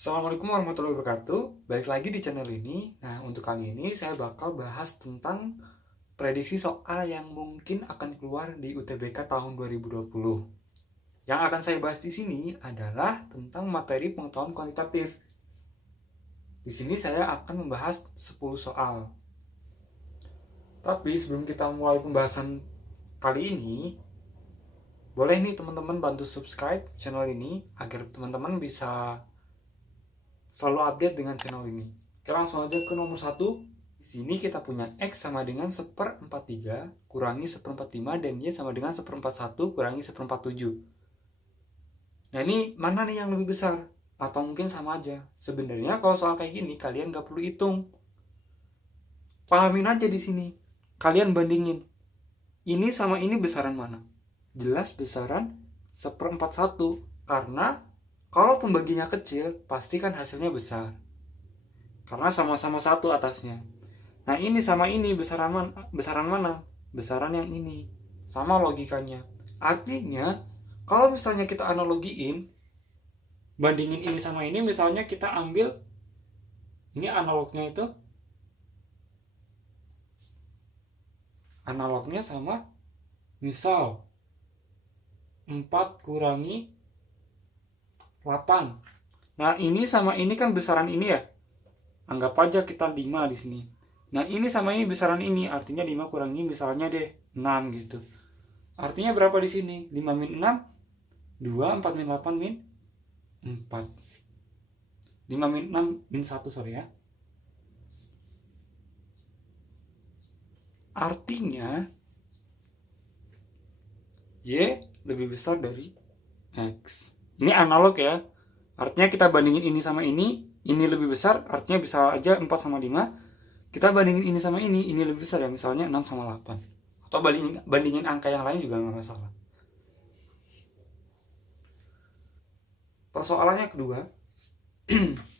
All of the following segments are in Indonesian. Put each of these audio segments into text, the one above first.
Assalamualaikum warahmatullahi wabarakatuh. Balik lagi di channel ini. Nah, untuk kali ini saya bakal bahas tentang prediksi soal yang mungkin akan keluar di UTBK tahun 2020. Yang akan saya bahas di sini adalah tentang materi pengetahuan kuantitatif. Di sini saya akan membahas 10 soal. Tapi sebelum kita mulai pembahasan kali ini, boleh nih teman-teman bantu subscribe channel ini agar teman-teman bisa selalu update dengan channel ini. Kita langsung aja ke nomor 1. Di sini kita punya X sama dengan 1/43 kurangi 1/45 dan Y sama dengan 1/41 kurangi 1/47. Nah, ini mana nih yang lebih besar? Atau mungkin sama aja. Sebenarnya kalau soal kayak gini kalian gak perlu hitung. Pahamin aja di sini. Kalian bandingin. Ini sama ini besaran mana? Jelas besaran 1/41. Karena kalau pembaginya kecil, pasti kan hasilnya besar. Karena sama-sama satu atasnya. Nah, ini sama ini besaran mana? Besaran yang ini. Sama logikanya. Artinya, kalau misalnya kita analogiin, bandingin ini sama ini, misalnya kita ambil, ini analognya sama, misal, 4 kurangi 8. Nah, ini sama ini kan besaran ini ya. Anggap aja kita 5 di sini. Nah, ini sama ini besaran ini, artinya 5 kurangi misalnya deh 6 gitu. Artinya berapa di sini? 5 min 6 2, 4 min 8 min 4. 5 min 6 min 1, sorry ya. Artinya Y lebih besar dari X. Ini analog ya. Artinya kita bandingin ini sama ini lebih besar, artinya bisa aja 4 sama 5. Kita bandingin ini sama ini lebih besar ya, misalnya 6 sama 8. Atau bandingin angka yang lain juga nggak masalah. Persoalannya kedua,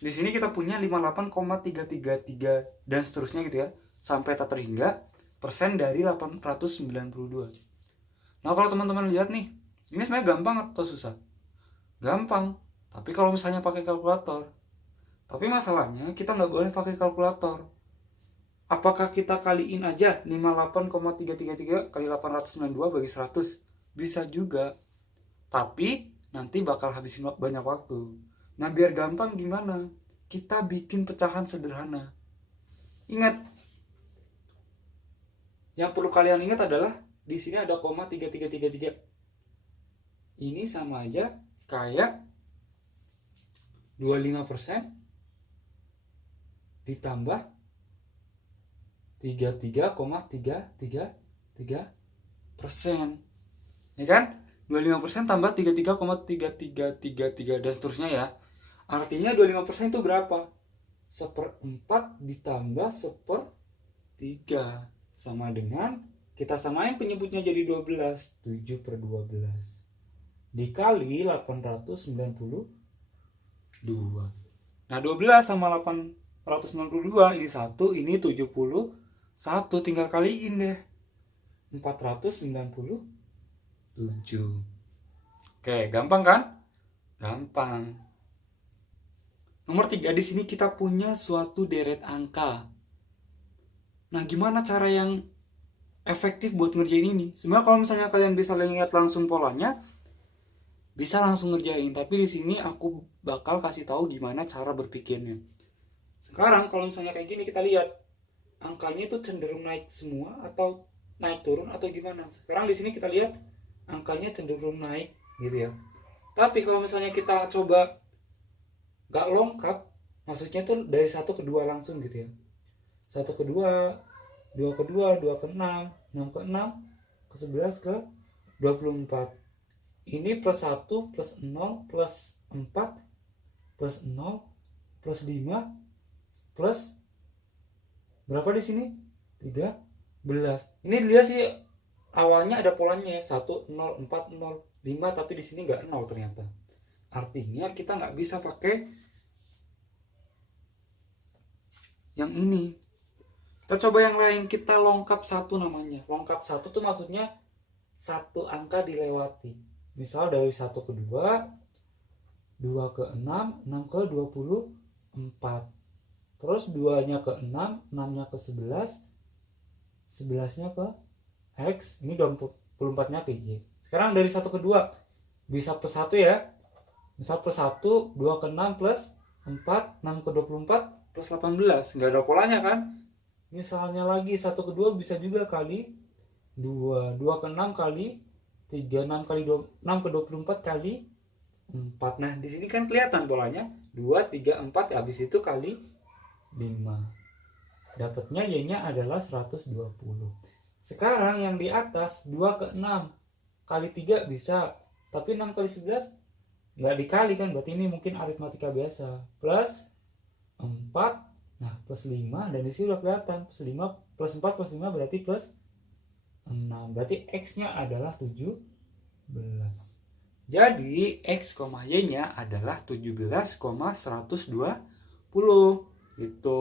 di sini kita punya 58,333 dan seterusnya gitu ya, sampai tak terhingga persen dari 892. Nah, kalau teman-teman lihat nih, ini sebenarnya gampang atau susah? Gampang. Tapi kalau misalnya pakai kalkulator, tapi masalahnya kita nggak boleh pakai kalkulator. Apakah kita kaliin aja 58,333 kali 892 bagi 100? Bisa juga. Tapi nanti bakal habisin banyak waktu. Nah, biar gampang gimana? Kita bikin pecahan sederhana. Ingat, yang perlu kalian ingat adalah di sini ada koma 3333. Ini sama aja kayak 25% ditambah 33,333%. Ya kan? 25% tambah 33,3333 dan seterusnya ya. Artinya 25% itu berapa? 1/4 ditambah 1/3 sama dengan, kita samain penyebutnya jadi 12, 7/12 dikali 892. Nah, 12 sama 892 ini 1, ini 71, tinggal kaliin deh. 497. Oke, gampang kan? Gampang. Nomor 3, di sini kita punya suatu deret angka. Nah, gimana cara yang efektif buat ngerjain ini? Sebenarnya kalau misalnya kalian bisa lihat langsung polanya, bisa langsung ngerjain, tapi di sini aku bakal kasih tahu gimana cara berpikirnya. Sekarang kalau misalnya kayak gini, kita lihat angkanya itu cenderung naik semua atau naik turun atau gimana. Sekarang di sini kita lihat angkanya cenderung naik gitu ya. Tapi kalau misalnya kita coba gak lengkap, maksudnya tuh dari 1 ke 2 langsung gitu ya. 1 ke 2, 2 ke 2, 2 ke 6, 6 ke 6, ke 11, ke 24. Ini plus 1, plus 0, plus 4, plus 0, plus 5, plus berapa di sini? 13. Ini dia sih awalnya ada polanya ya, 1, 0, 4, 0, 5, tapi di sini nggak 0 ternyata. Artinya kita nggak bisa pakai yang ini. Kita coba yang lain, kita lengkap 1 namanya. Lengkap 1 tuh maksudnya 1 angka dilewati. Misal dari 1 ke 2, 2 ke 6, 6 ke 24. Terus 2-nya ke 6, 6-nya ke 11, 11-nya ke X. Ini 24-nya ke Y. Sekarang dari 1 ke 2 bisa plus 1 ya. Misal plus 1, 2 ke 6 plus 4, 6 ke 24 plus 18. Nggak ada polanya kan? Misalnya lagi 1 ke 2 bisa juga kali 2. 2 ke 6 kali 3, 6 kali 2, 6 ke 24 kali 4. Nah, di sini kan kelihatan polanya. 2, 3, 4, habis itu kali 5. Dapatnya Y-nya adalah 120. Sekarang yang di atas 2 ke 6 kali 3 bisa. Tapi 6 kali 11 nggak dikali kan, berarti ini mungkin aritmatika biasa. Plus 4, nah plus 5, dan di sini udah kelihatan plus 5 plus 4 plus 5 berarti plus 6. Berarti X-nya adalah 17. Jadi X, Y-nya adalah 17,120 gitu.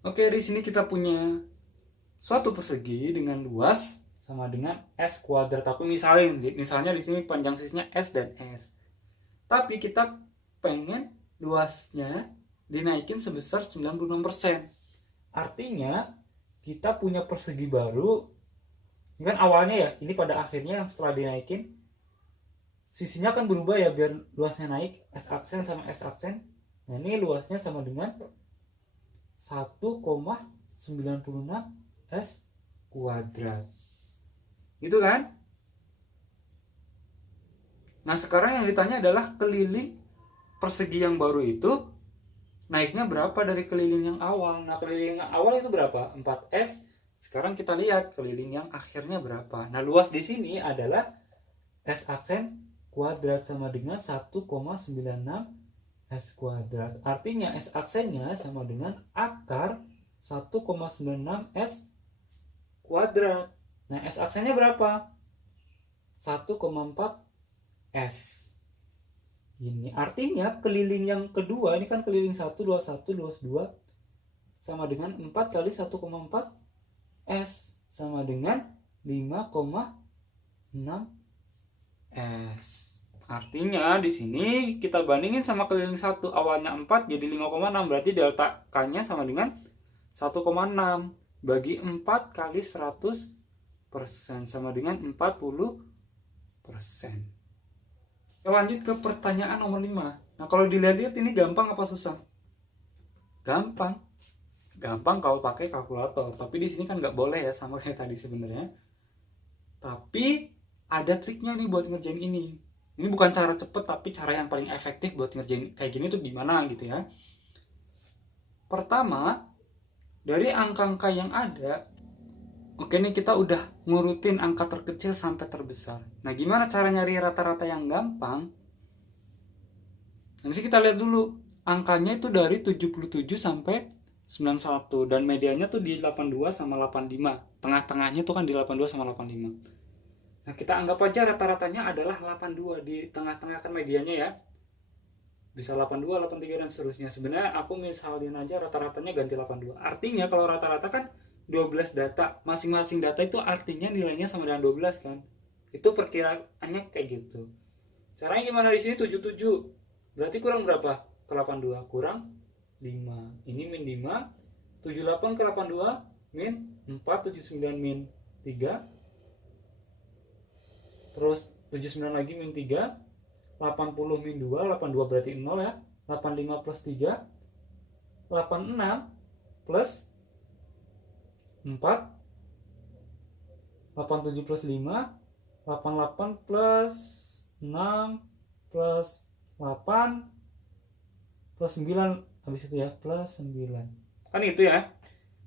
Oke, di sini kita punya suatu persegi dengan luas sama dengan S kuadrat. Aku misalnya di sini panjang sisinya S dan S. Tapi kita pengen luasnya dinaikin sebesar 96%. Artinya kita punya persegi baru. Ini kan awalnya ya, ini pada akhirnya yang setelah dinaikin sisinya kan berubah ya, biar luasnya naik, S aksen sama S aksen. Nah, ini luasnya sama dengan 1,96 S kuadrat. Gitu kan? Nah, sekarang yang ditanya adalah keliling persegi yang baru itu naiknya berapa dari keliling yang awal. Nah, keliling yang awal itu berapa? 4S. Sekarang kita lihat keliling yang akhirnya berapa. Nah, luas di sini adalah S aksen kuadrat sama dengan 1,96 S kuadrat. Artinya S aksennya sama dengan akar 1,96 S kuadrat. Nah, S aksennya berapa? 1,4 S. Ini artinya keliling yang kedua, ini kan keliling 1, 2, 1, 2, 2 sama dengan 4 kali 1,4 S sama dengan 5,6 S. Artinya di sini kita bandingin sama keliling 1, awalnya 4 jadi 5,6, berarti delta K-nya sama dengan 1,6 bagi 4 kali 100% sama dengan 40%. Lanjut ke pertanyaan nomor 5. Nah, kalau dilihat-lihat ini gampang apa susah? Gampang kalau pakai kalkulator. Tapi di sini kan nggak boleh ya, sama kayak tadi sebenarnya. Tapi ada triknya nih buat ngerjain ini. Ini bukan cara cepet, tapi cara yang paling efektif buat ngerjain kayak gini tuh gimana gitu ya. Pertama, dari angka-angka yang ada, oke nih kita udah ngurutin angka terkecil sampai terbesar. Nah, gimana cara nyari rata-rata yang gampang? Nanti kita lihat dulu. Angkanya itu dari 77 sampai 91. Dan medianya tuh di 82 sama 85. Tengah-tengahnya tuh kan di 82 sama 85. Nah, kita anggap aja rata-ratanya adalah 82. Di tengah-tengah kan medianya ya. Bisa 82, 83, dan seterusnya. Sebenarnya aku misalin aja rata-ratanya ganti 82. Artinya kalau rata-rata kan 12 data, masing-masing data itu artinya nilainya sama dengan 12 kan. Itu perkiraannya kayak gitu. Caranya gimana? Di sini 77. Berarti kurang berapa? Ke 82 kurang 5. Ini min 5. 78 ke 82 min 4, 79 min 3. Terus 79 lagi min 3. 80 min 2, 82 berarti 0 ya. 85 plus 3. 86 plus 4, 87 plus 5, 88 plus 6 plus 8 plus 9, habis itu ya plus 9. Kan itu ya.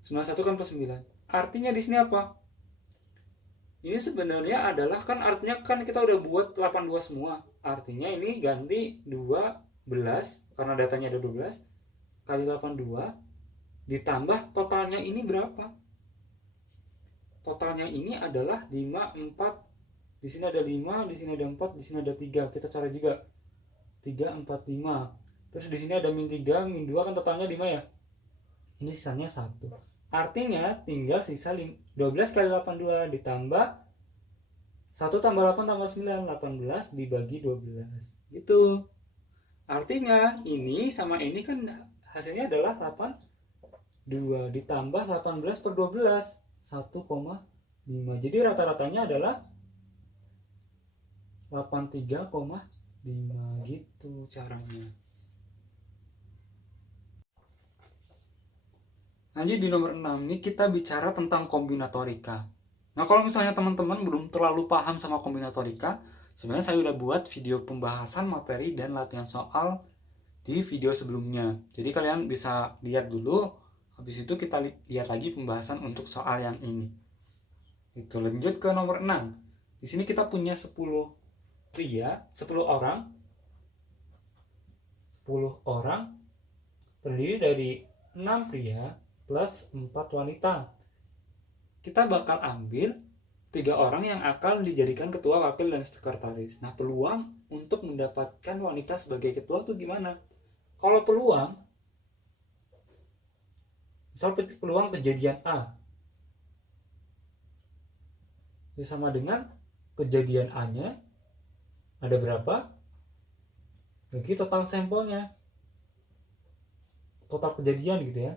91 kan plus 9. Artinya di sini apa? Ini sebenarnya adalah kan artinya kan kita udah buat 82 semua. Artinya ini ganti 12 karena datanya ada 12 kali 82 ditambah totalnya ini berapa? Totalnya ini adalah 5, 4. Di sini ada 5, di sini ada 4, di sini ada 3. Kita cari juga. 3, 4, 5. Terus di sini ada min 3, min 2 kan totalnya 5 ya. Ini sisanya 1. Artinya tinggal sisa 12 kali 82 ditambah 1 tambah 8 tambah 9, 18 dibagi 12. Gitu. Artinya ini sama ini kan hasilnya adalah 82 ditambah 18 per 12, 1,5. Jadi rata-ratanya adalah 83,5 gitu caranya. Lanjut di nomor 6 ini kita bicara tentang kombinatorika. Nah, kalau misalnya teman-teman belum terlalu paham sama kombinatorika, sebenarnya saya udah buat video pembahasan materi dan latihan soal di video sebelumnya. Jadi kalian bisa lihat dulu, habis itu kita lihat lagi pembahasan untuk soal yang ini. Itu lanjut ke nomor 6. Di sini kita punya 10 pria, 10 orang. 10 orang terdiri dari 6 pria plus 4 wanita. Kita bakal ambil 3 orang yang akan dijadikan ketua, wakil, dan sekretaris. Nah, peluang untuk mendapatkan wanita sebagai ketua tuh gimana? Kalau peluang, misal peluang kejadian A, ya sama dengan kejadian A-nya ada berapa? Bagi total sampelnya. Total kejadian gitu ya.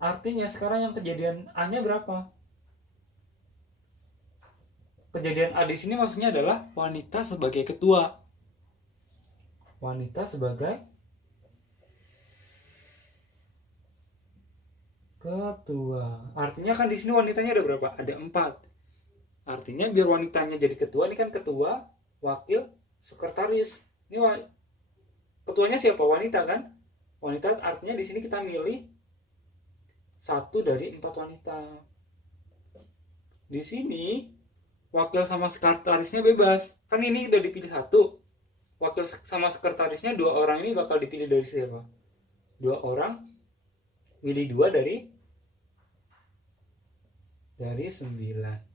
Artinya sekarang yang kejadian A-nya berapa? Kejadian A di sini maksudnya adalah wanita sebagai ketua. Wanita sebagai ketua. Artinya kan di sini wanitanya ada berapa? Ada 4. Artinya biar wanitanya jadi ketua, ini kan ketua, wakil, sekretaris. Ini ketuanya siapa? Wanita kan? Wanita artinya di sini kita milih 1 dari 4 wanita. Di sini wakil sama sekretarisnya bebas. Kan ini udah dipilih 1. Wakil sama sekretarisnya 2 orang ini bakal dipilih dari siapa? 2 orang. Pilih 2 dari 9.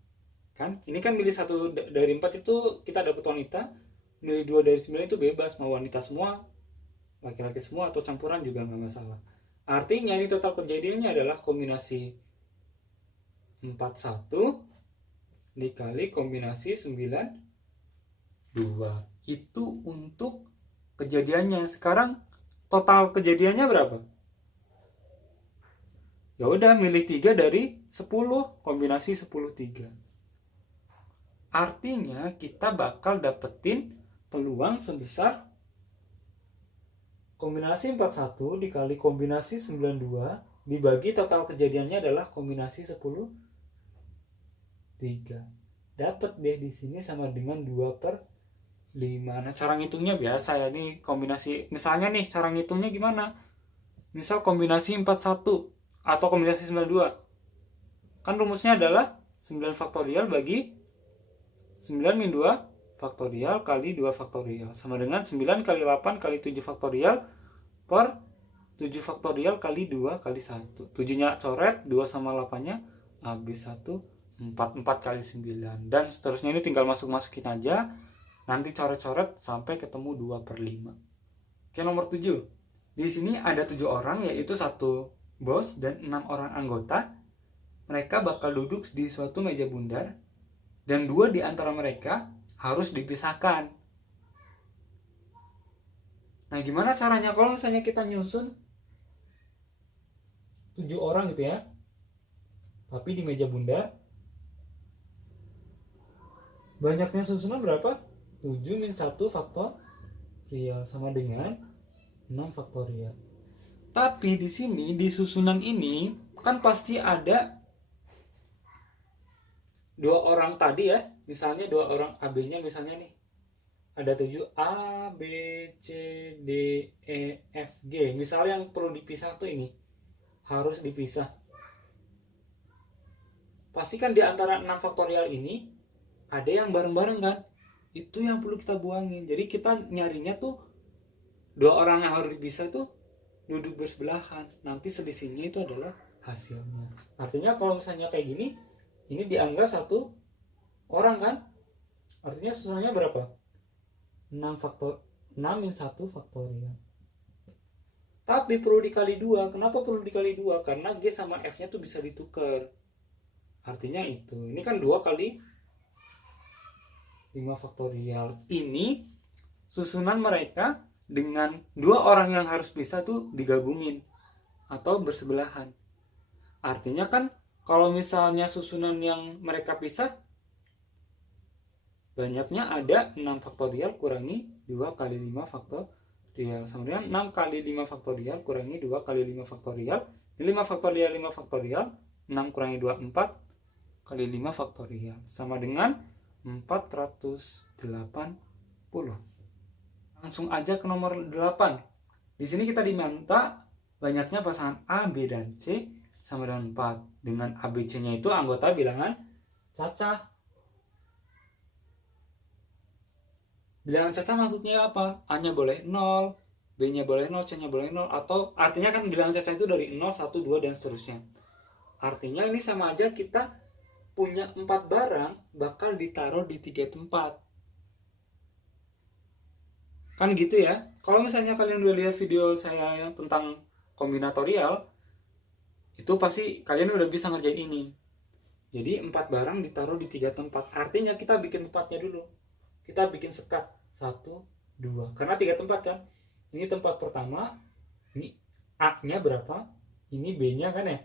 Kan? Ini kan milih 1 dari 4 itu kita dapat wanita. Milih 2 dari 9 itu bebas. Mau wanita semua, laki-laki semua, atau campuran juga nggak masalah. Artinya ini total kejadiannya adalah kombinasi 41 dikali kombinasi 92. Itu untuk kejadiannya. Sekarang total kejadiannya berapa? Ya udah, milih 3 dari 10, kombinasi 10 3. Artinya kita bakal dapetin peluang sebesar kombinasi 41 dikali kombinasi 92 dibagi total kejadiannya adalah kombinasi 10 3. Dapat deh di sini sama dengan 2/5. Nah, cara ngitungnya biasa ya. Ini kombinasi, misalnya nih cara ngitungnya gimana? Misal kombinasi 41 atau kombinasi 92. Kan rumusnya adalah 9 faktorial bagi 9 min 2 faktorial kali 2 faktorial sama dengan 9 kali 8 kali 7 faktorial per 7 faktorial kali 2 kali 1. 7-nya coret, 2 sama 8-nya habis 1, 4 kali 9. Dan seterusnya ini tinggal masukin aja. Nanti coret-coret sampai ketemu 2/5. Oke, nomor 7. Di sini ada 7 orang, yaitu 1 bos dan 6 orang anggota. Mereka bakal duduk di suatu meja bundar dan 2 di antara mereka harus dipisahkan. Nah, gimana caranya kalau misalnya kita nyusun 7 orang gitu ya, tapi di meja bundar banyaknya susunan berapa? 7 min 1 faktorial sama dengan 6 faktorial. Tapi di sini di susunan ini kan pasti ada 2 orang tadi ya. Misalnya 2 orang AB-nya misalnya nih. Ada 7 A, B, C, D, E, F, G. Misalnya yang perlu dipisah tuh ini. Harus dipisah. Pasti kan di antara 6 faktorial ini ada yang bareng-bareng kan? Itu yang perlu kita buangin. Jadi kita nyarinya tuh 2 orang yang harus dipisah tuh duduk bersebelahan. Nanti selisihnya itu adalah hasilnya. Artinya kalau misalnya kayak gini, ini dianggap 1 orang kan? Artinya susunannya berapa? 6 min 1 faktorial. Tapi perlu dikali 2. Kenapa perlu dikali 2? Karena G sama F-nya tuh bisa ditukar. Artinya itu. Ini kan 2 kali 5 faktorial. Ini susunan mereka dengan dua orang yang harus pisah tuh digabungin atau bersebelahan. Artinya kan kalau misalnya susunan yang mereka pisah, banyaknya ada 6 faktorial kurangi 2 kali 5 faktorial sama dengan 6 kali 5 faktorial kurangi 2 kali 5 faktorial. 5 faktorial 5 faktorial, 6 kurangi 2 4 kali 5 faktorial sama dengan 480. Langsung aja ke nomor 8. Di sini kita diminta banyaknya pasangan A, B, dan C sama dengan 4. Dengan A, B, C-nya itu anggota bilangan cacah. Bilangan cacah maksudnya apa? A-nya boleh 0, B-nya boleh 0, C-nya boleh 0, atau artinya kan bilangan cacah itu dari 0, 1, 2, dan seterusnya. Artinya ini sama aja kita punya 4 barang bakal ditaruh di 3 tempat. Kan gitu ya. Kalau misalnya kalian udah lihat video saya yang tentang kombinatorial, itu pasti kalian udah bisa ngerjain ini. Jadi 4 barang ditaruh di 3 tempat. Artinya kita bikin tempatnya dulu. Kita bikin sekat 1, 2. Karena 3 tempat kan. Ini tempat pertama. Ini A-nya berapa? Ini B-nya kan ya.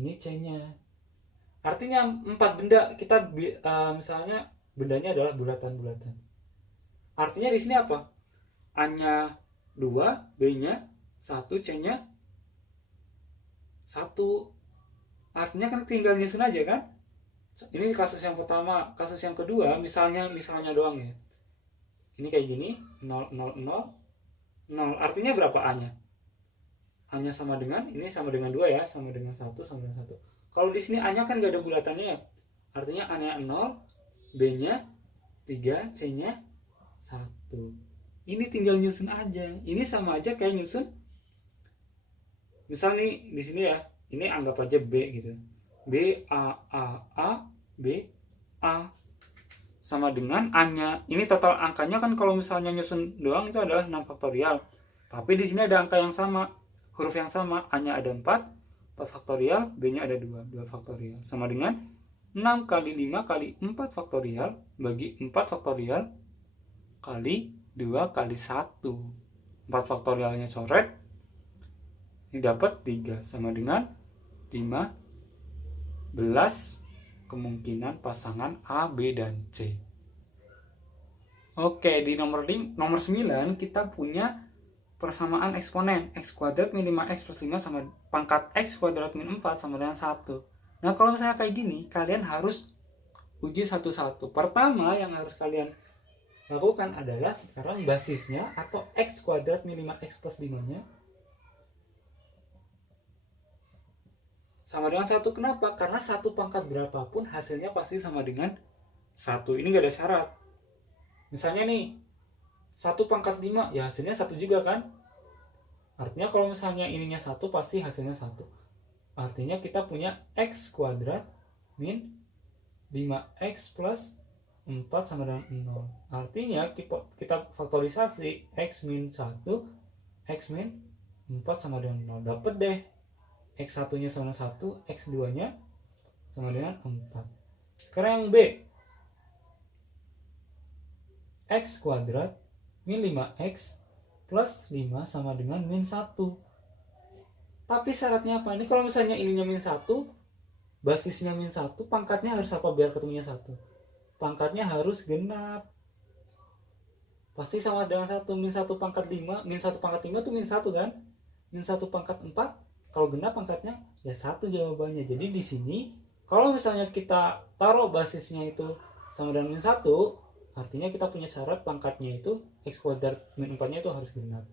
Ini C-nya. Artinya 4 benda. Kita misalnya bendanya adalah bulatan-bulatan. Artinya di sini apa? A-nya 2, B-nya 1, C-nya 1. Artinya kan tinggal nyusun aja kan. Ini kasus yang pertama. Kasus yang kedua misalnya doang ya. Ini kayak gini 0, 0, 0, 0. Artinya berapa A-nya? A-nya sama dengan, ini sama dengan 2 ya. Sama dengan 1, sama dengan 1. Kalau di sini A-nya kan gak ada bulatannya ya. Artinya A-nya 0, B-nya 3, C-nya 1. Ini tinggal nyusun aja. Ini sama aja kayak nyusun. Misal nih di sini ya. Ini anggap aja B gitu. B A A A B A sama dengan A-nya. Ini total angkanya kan kalau misalnya nyusun doang itu adalah 6 faktorial. Tapi di sini ada angka yang sama, huruf yang sama. A-nya ada 4 faktorial, B-nya ada 2 faktorial. Sama dengan 6 kali 5 kali 4 faktorial bagi 4 faktorial kali 2 kali 1. 4 faktorialnya coret. Ini dapat 3 sama dengan 15 kemungkinan pasangan A, B, dan C. Oke, di nomor 9 kita punya persamaan eksponen. X kuadrat min 5x plus 5 sama pangkat X kuadrat min 4 sama dengan 1. Nah, kalau misalnya kayak gini, kalian harus uji satu-satu. Pertama yang harus kalian lakukan adalah sekarang basisnya atau X kuadrat min 5x plus 5-nya sama dengan 1. Kenapa? Karena 1 pangkat berapapun hasilnya pasti sama dengan 1. Ini gak ada syarat. Misalnya nih 1 pangkat 5 ya hasilnya 1 juga kan. Artinya kalau misalnya ininya 1 pasti hasilnya 1. Artinya kita punya X kuadrat min 5x plus 4 sama dengan 0. Artinya kita faktorisasi X min 1 X min 4 sama dengan 0. Dapat deh X1 nya sama 1, X2 nya sama dengan 4. Sekarang yang B, X kuadrat min 5x plus 5 sama dengan min 1. Tapi syaratnya apa? Ini kalau misalnya ininya min 1, basisnya min 1, pangkatnya harus apa biar ketemunya 1? Pangkatnya harus genap. Pasti sama dengan 1. Min 1 pangkat 5. Min 1 pangkat 5 itu min 1 kan? Min 1 pangkat 4. Kalau genap pangkatnya ya 1 jawabannya. Jadi di sini kalau misalnya kita taruh basisnya itu sama dengan min 1, artinya kita punya syarat pangkatnya itu X kuadrat min 4 nya itu harus genap.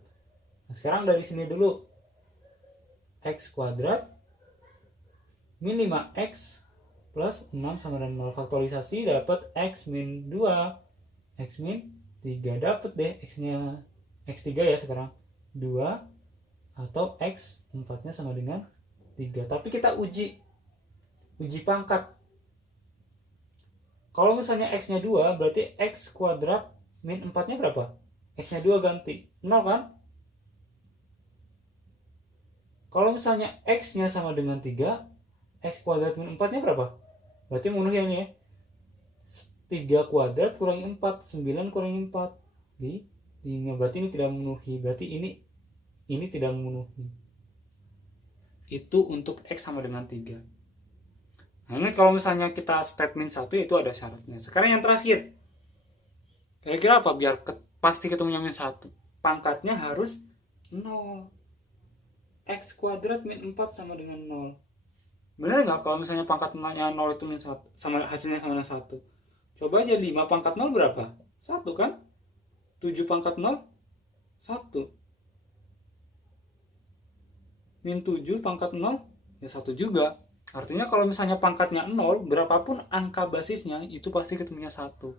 Nah, sekarang dari sini dulu. X kuadrat min 5x plus 6 sama dengan 0. Faktorisasi dapat X min 2 X min 3. Dapat deh X-nya X3 ya sekarang 2 atau X4 nya sama dengan 3. Tapi kita uji pangkat. Kalau misalnya X nya 2 berarti X kuadrat min 4 nya berapa? X nya 2 ganti 0 kan? Kalau misalnya X nya sama dengan 3, X kuadrat min 4 nya berapa? Berarti memenuhi ini ya. 3 kuadrat kurangi 4, 9 kurangi 4 di 5, berarti ini tidak memenuhi, berarti ini tidak memenuhi. Itu untuk X sama dengan 3. Nah ini kalau misalnya kita statement 1 itu ada syaratnya. Sekarang yang terakhir, kira-kira apa biar pasti ketemunya min 1? Pangkatnya harus 0. X kuadrat min 4 sama dengan 0. Benar nggak kalau misalnya pangkatnya 0 itu min 1, sama, hasilnya sama dengan 1? Coba aja 5 pangkat 0 berapa? 1 kan? 7 pangkat 0? 1. Min 7 pangkat 0? Ya 1 juga. Artinya kalau misalnya pangkatnya 0, berapapun angka basisnya, itu pasti ketemunya 1.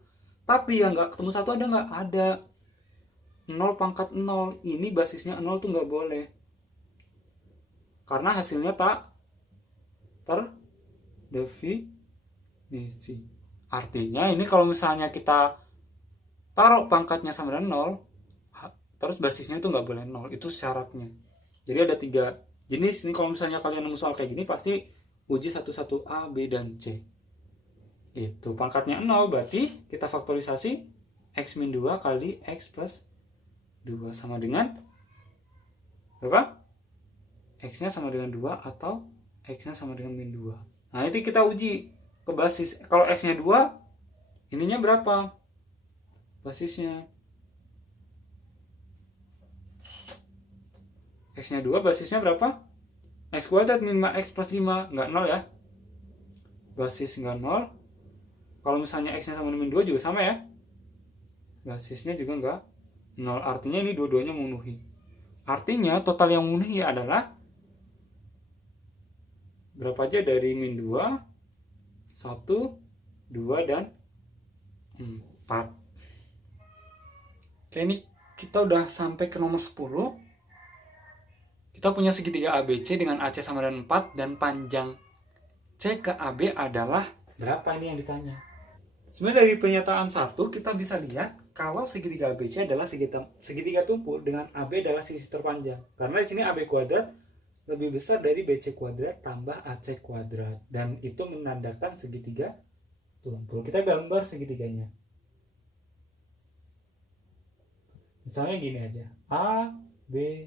Tapi yang nggak ketemu 1 ada nggak? Ada. 0 pangkat 0. Ini basisnya 0 tuh nggak boleh. Karena hasilnya tak terdefinisi. Artinya ini kalau misalnya kita taruh pangkatnya sama dengan 0, terus basisnya itu nggak boleh 0. Itu syaratnya. Jadi ada 3 jenis. Ini kalau misalnya kalian nemu soal kayak gini, pasti uji satu-satu A, B, dan C. Itu pangkatnya 0, berarti kita faktorisasi X min 2 kali X plus 2 sama dengan berapa? X nya sama dengan 2 atau X nya sama dengan min 2. Nah itu kita uji ke basis. Kalau X nya 2, ininya berapa? Basisnya X nya 2, basisnya berapa? X kuadrat min 5X plus 5. Nggak 0 ya. Basis nggak 0. Kalau misalnya X nya sama dengan min 2 juga sama ya. Basisnya juga nggak 0. Artinya ini dua-duanya memenuhi. Artinya total yang memenuhi adalah berapa aja dari min 2, 1, 2, dan 4. Oke, ini kita udah sampai ke nomor 10. Kita punya segitiga ABC dengan AC sama dengan 4 dan panjang C ke AB adalah berapa, ini yang ditanya. Sebenarnya dari pernyataan 1 kita bisa lihat kalau segitiga ABC adalah segitiga tumpul dengan AB adalah sisi terpanjang. Karena di sini AB kuadrat lebih besar dari BC kuadrat tambah AC kuadrat, dan itu menandakan segitiga tumpul. Kita gambar segitiganya. Misalnya gini aja, A, B,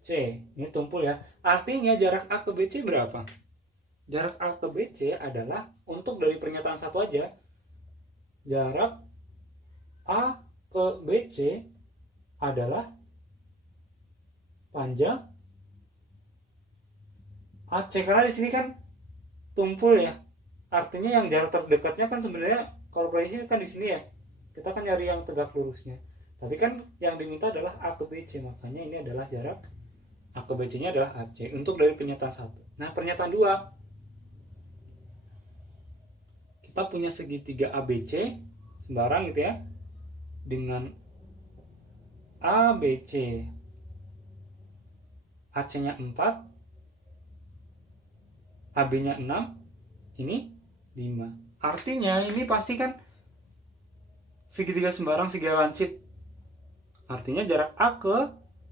C. Ini tumpul ya. Artinya jarak A ke BC berapa? Jarak A ke BC adalah, untuk dari pernyataan 1 aja, jarak A ke BC adalah panjang AC. Karena di sini kan tumpul ya. Artinya yang jarak terdekatnya kan sebenarnya kalau proyeksinya kan di sini ya. Kita kan nyari yang tegak lurusnya. Tapi kan yang diminta adalah A ke BC, makanya ini adalah jarak A ke BC-nya adalah AC untuk dari pernyataan 1. Nah, pernyataan 2, kita punya segitiga ABC sembarang gitu ya, dengan ABC AC-nya 4, AB-nya 6, ini 5. Artinya ini pasti kan segitiga sembarang, segitiga lancip. Artinya jarak A ke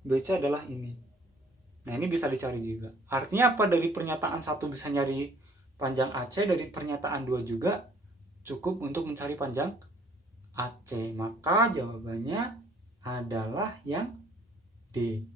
BC adalah ini. Nah ini bisa dicari juga. Artinya apa? Dari pernyataan 1 bisa nyari panjang AC, dari pernyataan 2 juga cukup untuk mencari panjang AC. Maka jawabannya adalah yang D.